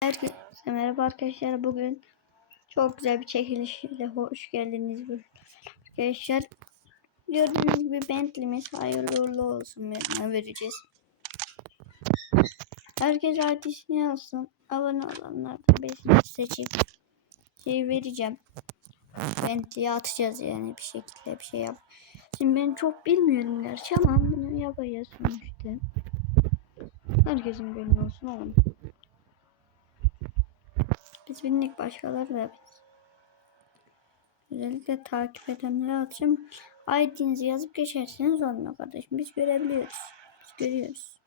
Herkese merhaba arkadaşlar. Bugün çok güzel bir çekilişle hoş geldiniz. Arkadaşlar gördüğünüz gibi Bentley'miz hayırlı uğurlu olsun vereceğiz. Herkes ID'sini yazsın. Abone olanlar da besini seçip şey vereceğim. Bentley'e atacağız yani bir şekilde bir şey yap. Şimdi ben çok bilmiyorum gerçi ama bunu yapacağız sonuçta. Herkesin gönlü olsun oğlum. Biz başkaları da biz. Özellikle takip edenlere atacağım. ID'nizi yazıp geçerseniz olmuyor kardeşim. Biz görebiliyoruz. Biz görüyoruz.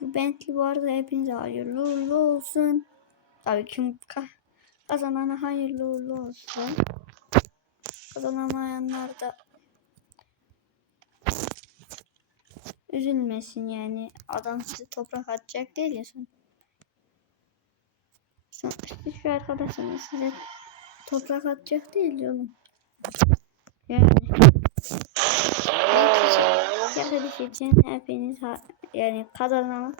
Bu Bentley bu arada hepinize hayırlı uğurlu olsun. Tabii kim ka kazanana hayırlı uğurlu olsun. Kazanamayanlar da üzülmesin yani. Adam size toprak atacak değil ya son. Sonuçta şu arkadaşınız size toprak atacak değil oğlum. Yani. Yakalaş için hepiniz yani kazanan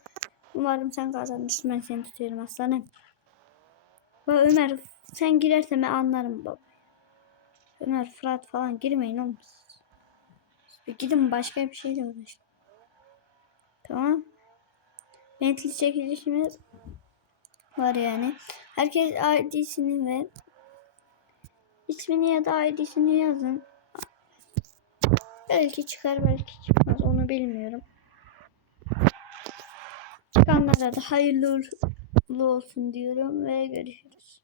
umarım sen kazanırsın ben seni tutuyorum aslanım. Bak Ömer sen girersen ben anlarım baba. Ömer Fırat falan girmeyin oğlum. Bir gidin başka bir şeyle uğraşın. Tamam. Bentley çekilişimiz var yani. Herkes ID'sini ve ismini ya da ID'sini yazın. Belki çıkar belki çıkmaz onu bilmiyorum. Çıkanlara da hayırlı olsun diyorum ve görüşürüz.